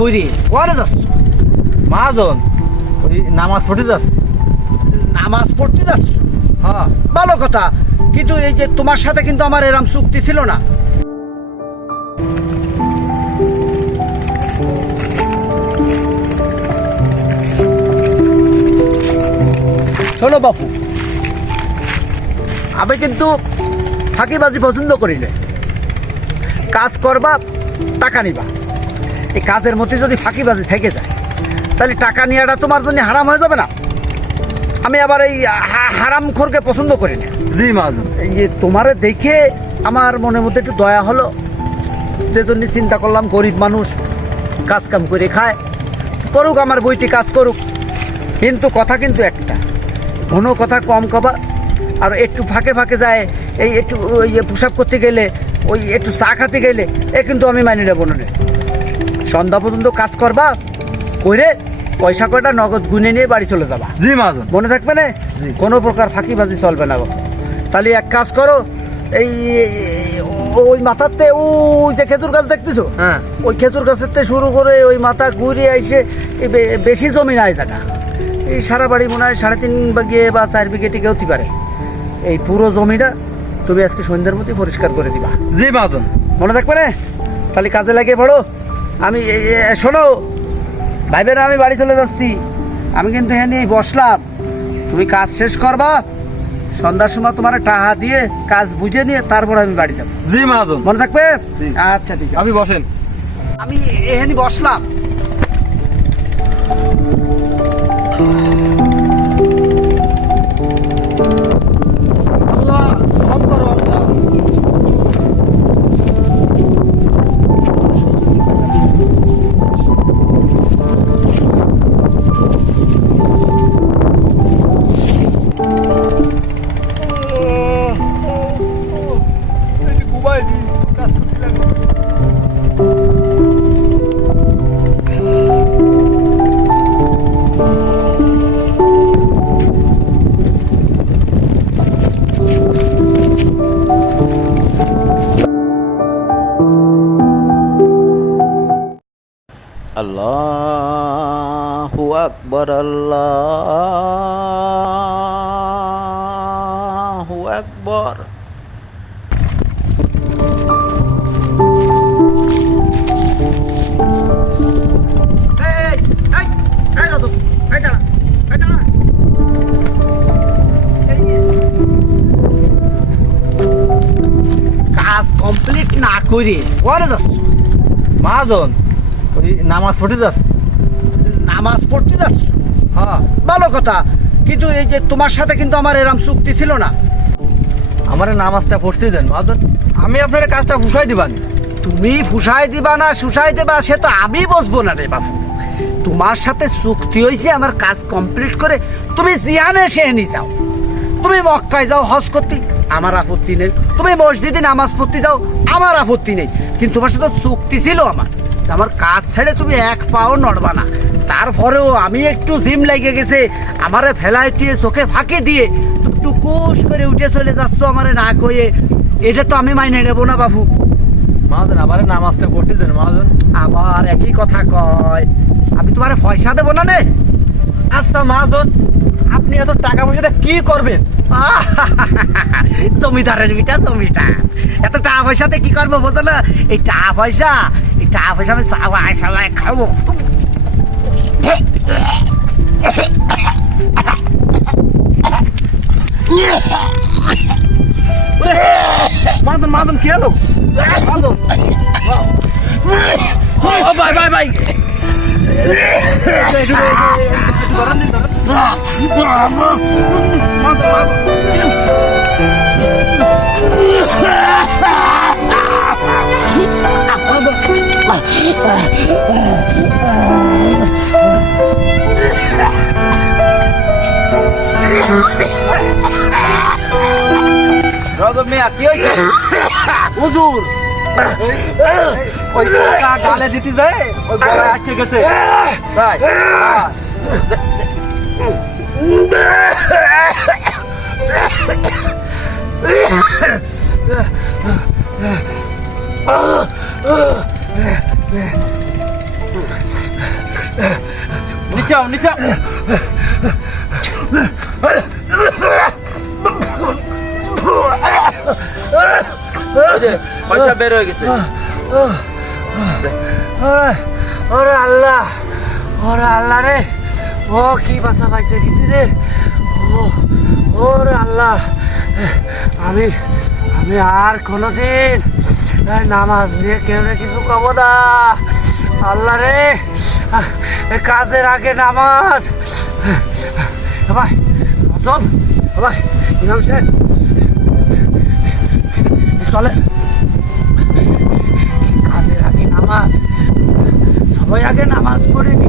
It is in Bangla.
করি ওরে যাচ্ছ? মহাজন ওই নামাজ পড়তে যাস। নামাজ পড়তে যাচ্ছ? হ্যাঁ। ভালো কথা, কিন্তু এই যে তোমার সাথে কিন্তু আমার এরম চুক্তি ছিল না। শোনো বাপু, আমি কিন্তু ফাঁকিবাজি পছন্দ করি না। কাজ করবা, টাকা নিবা। এই কাজের মধ্যে যদি ফাঁকিবাজি থেকে যায় তাহলে টাকা নেওয়াটা তোমার জন্য হারাম হয়ে যাবে না? আমি আবার এই হারামখোরকে পছন্দ করি না। জি মহাজন। এই যে তোমারে দেখে আমার মনের মধ্যে একটু দয়া হলো, যে জন্য চিন্তা করলাম গরিব মানুষ কাজ কাম করে খায়, করুক আমার বইটি কাজ করুক। কিন্তু কথা কিন্তু একটা, ঘন কথা কম কবা, আর একটু ফাঁকে ফাঁকে যায় এই একটু পোশাক করতে গেলে, ওই একটু চা খাতে গেলে এ কিন্তু আমি মানি নেব না। সন্ধ্যা পর্যন্ত কাজ করবা, করে পয়সা কয়টা নগদ গুনে নিয়ে বাড়ি চলে যাবা। জি মহাজন। মনে থাকবে না? জি। কোনো প্রকার ফাঁকিবাজি চলবে না। তাহলে এক কাজ করো, এই ওই মাথাতে ওই যে খেজুর গাছ দেখতেছো, হ্যাঁ। ওই খেজুর গাছের থেকে শুরু করে ওই মাথা ঘুরে আইসে বেশি জমি নাই জায়গা, এই সারা বাড়ি মনে হয় 3.5 বিঘে বা 4 বিঘে টিকে হতে পারে। এই পুরো জমিটা তুমি আজকে সন্ধ্যার মধ্যে পরিষ্কার করে দিবা। জি মহাজন। মনে থাকবে না? তাহলে কাজে লাগিয়ে পড়ো। আমি শোনো ভাইবেরা, আমি বাড়ি চলে যাচ্ছি। আমি কিন্তু হ্যাঁ নিয়ে বসলাম, তুমি কাজ শেষ করবা, সন্ধ্যার সময় তোমার টাকা দিয়ে কাজ বুঝে নিয়ে তারপর আমি বাড়ি যাবো। জি মহাজন। মনে থাকবে? জি। আচ্ছা ঠিক আছে, আপনি বসেন। আমি এখানে বসলাম। আল্লাহ সব করো আল্লাহ। আল্লাহু আকবার, আল্লাহু আকবার। কাজ কমপ্লিট না করে ওরে যাচ্ছ? মহাজন ওই নামাজ পড়তে যাস। নামাজ পড়তে যাচ্ছ? হ্যাঁ। ভালো কথা, কিন্তু এই যে তোমার সাথে কিন্তু আমার এরম চুক্তি ছিল না। আমার নামাজটা পড়তে দেন মহাজন, আমি আপনার কাজটা ফুসাই দিবানি। তুমি ফুসাই দিবা না সুসাই দেবা সে তো আমি বসবো না রে বাবু। তোমার সাথে চুক্তি হয়েছে, আমার কাজ কমপ্লিট করে তুমি জিহানে সেহানি যাও, তুমি মক্কায় যাও হজ করতে, আমার আপত্তি নেই। তুমি মসজিদে নামাজ পড়তে যাও, আমার আপত্তি নেই। কিন্তু তোমার সাথে চুক্তি ছিল আমার কাজ ছেড়ে তুমি এক পাও নড়বা না। তারপরেও আমি একটু জিম লেগে গেছে, আমারে ফেলাই দিয়ে চোখে ফাঁকি দিয়ে তুমি টুকুস করে উঠে চলে যাচ্ছ আমারে না কয়ে, এটা তো আমি মাইনে নেবো না বাবু। মহাজন আমার নামাজটা পড়তে দেন মহাজন। আবার একই কথা কয়, আমি তোমারে পয়সা দেবো না নে। আচ্ছা মহাজন, আপনি এত টাকা পয়সা কি করবেন? জমিদারের মিটা জমিদার, এত টাকা পয়সাতে কি করবো বোঝো না? এই টাকা পয়সা আমি চাওয়াই চাওয়াই খাবো। মহাজন মহাজন কি হলো? মহাজন ভাই ভাই ভাই মেয়া কি হয়েছে? হুজুর ওই গালে দিতে যায়, ওই গলায় আটকে গেছে ভাই। এই যে, পয়সা বের হয়ে গেছে। ওরে ওরে আল্লাহ, ওরে আল্লাহ রে, ও কি বাসা পাইছে কিছু রে, ও ওরে আল্লাহ, আমি আমি আর কোনোদিন এই নামাজ নিয়ে কেউ কিছু কব না। আল্লাহ রে, এ কাজের আগে নামাজ। ভাই অজব, ভাই ইমাম সাহেব চলে, কাজের আগে নামাজ, সবাই আগে নামাজ পড়িনি।